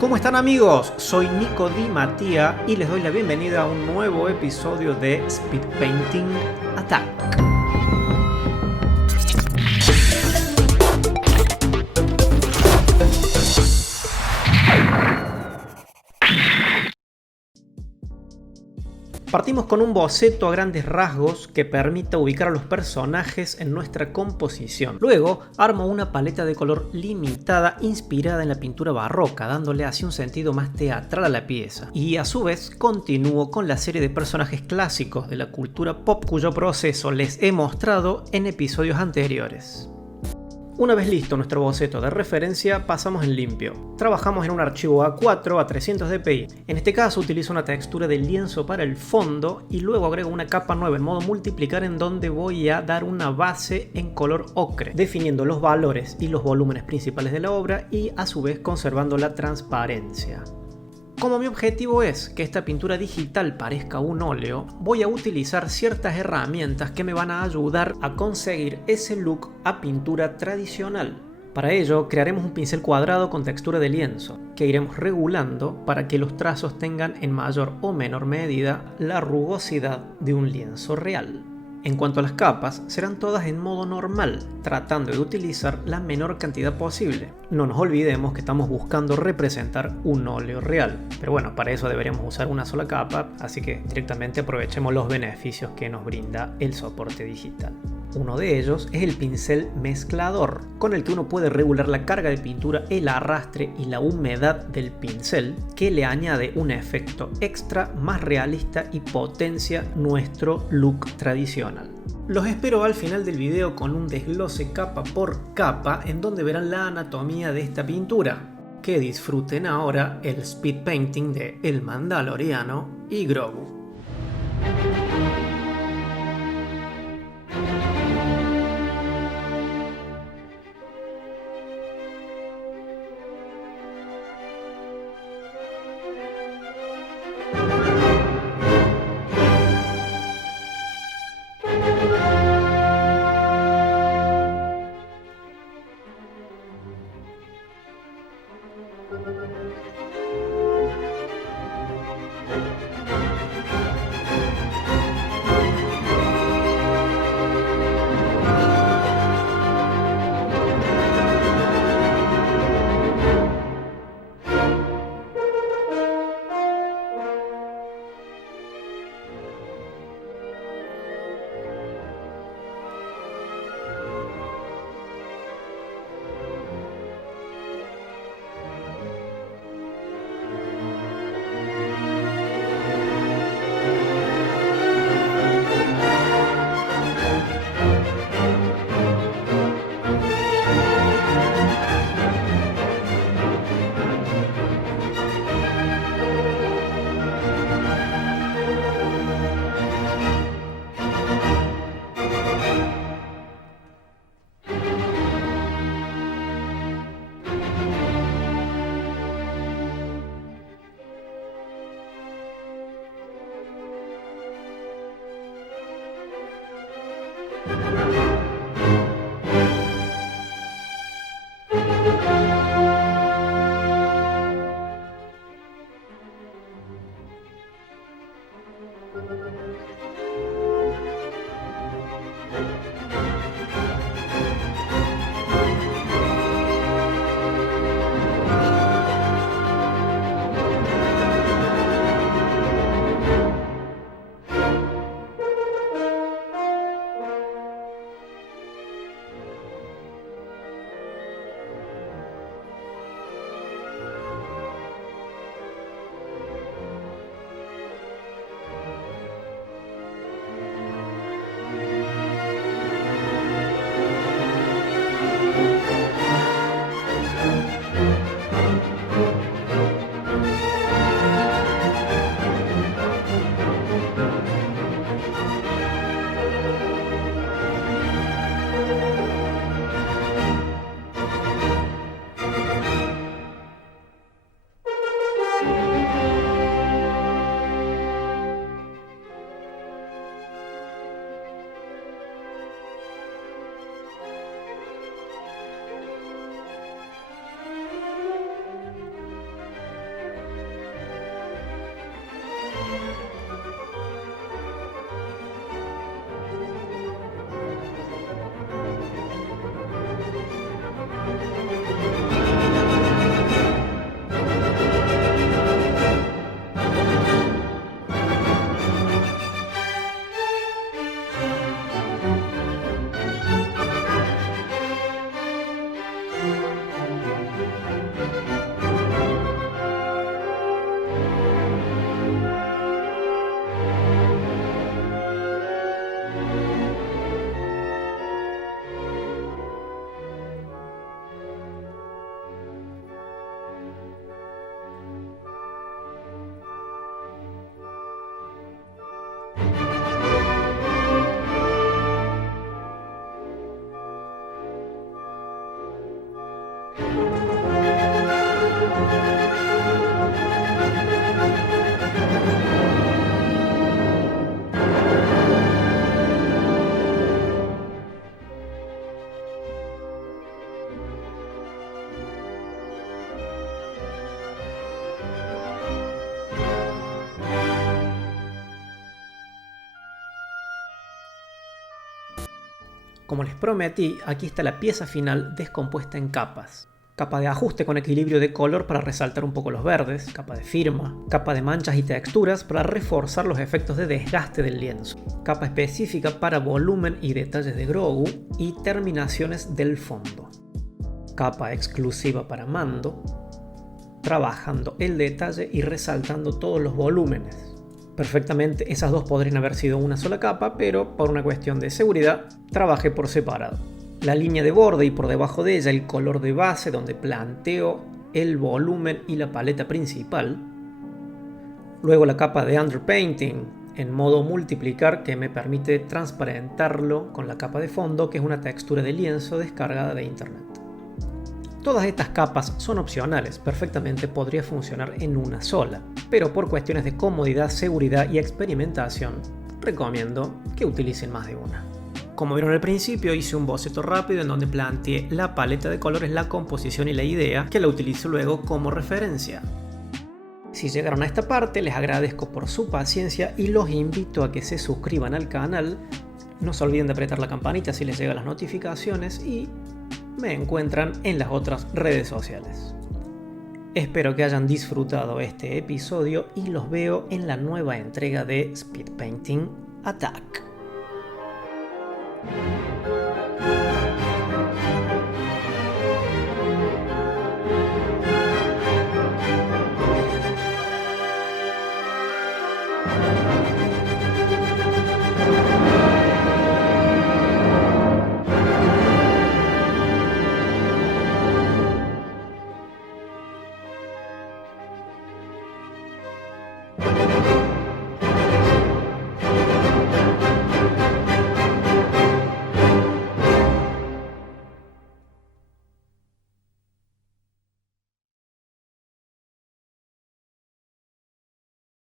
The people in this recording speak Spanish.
¿Cómo están amigos? Soy Nico Di Mattía y les doy la bienvenida a un nuevo episodio de Speed Painting Attack. Partimos con un boceto a grandes rasgos que permita ubicar a los personajes en nuestra composición. Luego armo una paleta de color limitada inspirada en la pintura barroca, dándole así un sentido más teatral a la pieza. Y a su vez continúo con la serie de personajes clásicos de la cultura pop cuyo proceso les he mostrado en episodios anteriores. Una vez listo nuestro boceto de referencia, pasamos en limpio. Trabajamos en un archivo A4 a 300 dpi. En este caso utilizo una textura de lienzo para el fondo y luego agrego una capa nueva en modo multiplicar en donde voy a dar una base en color ocre, definiendo los valores y los volúmenes principales de la obra y a su vez conservando la transparencia. Como mi objetivo es que esta pintura digital parezca un óleo, voy a utilizar ciertas herramientas que me van a ayudar a conseguir ese look a pintura tradicional. Para ello crearemos un pincel cuadrado con textura de lienzo, que iremos regulando para que los trazos tengan en mayor o menor medida la rugosidad de un lienzo real. En cuanto a las capas, serán todas en modo normal, tratando de utilizar la menor cantidad posible. No nos olvidemos que estamos buscando representar un óleo real, pero bueno, para eso deberíamos usar una sola capa, así que directamente aprovechemos los beneficios que nos brinda el soporte digital. Uno de ellos es el pincel mezclador, con el que uno puede regular la carga de pintura, el arrastre y la humedad del pincel, que le añade un efecto extra más realista y potencia nuestro look tradicional. Los espero al final del video con un desglose capa por capa en donde verán la anatomía de esta pintura. Que disfruten ahora el speed painting de El Mandaloriano y Grogu. Como les prometí, aquí está la pieza final descompuesta en capas. Capa de ajuste con equilibrio de color para resaltar un poco los verdes, capa de firma, capa de manchas y texturas para reforzar los efectos de desgaste del lienzo, capa específica para volumen y detalles de Grogu y terminaciones del fondo, capa exclusiva para mando, trabajando el detalle y resaltando todos los volúmenes. Perfectamente esas dos podrían haber sido una sola capa, pero por una cuestión de seguridad trabajé por separado. La línea de borde y por debajo de ella el color de base donde planteo el volumen y la paleta principal. Luego la capa de underpainting en modo multiplicar que me permite transparentarlo con la capa de fondo, que es una textura de lienzo descargada de internet. Todas estas capas son opcionales, perfectamente podría funcionar en una sola, pero por cuestiones de comodidad, seguridad y experimentación, recomiendo que utilicen más de una. Como vieron al principio, hice un boceto rápido en donde planteé la paleta de colores, la composición y la idea, que la utilizo luego como referencia. Si llegaron a esta parte, les agradezco por su paciencia y los invito a que se suscriban al canal. No se olviden de apretar la campanita si les llegan las notificaciones y me encuentran en las otras redes sociales. Espero que hayan disfrutado este episodio y los veo en la nueva entrega de Speed Painting Attack.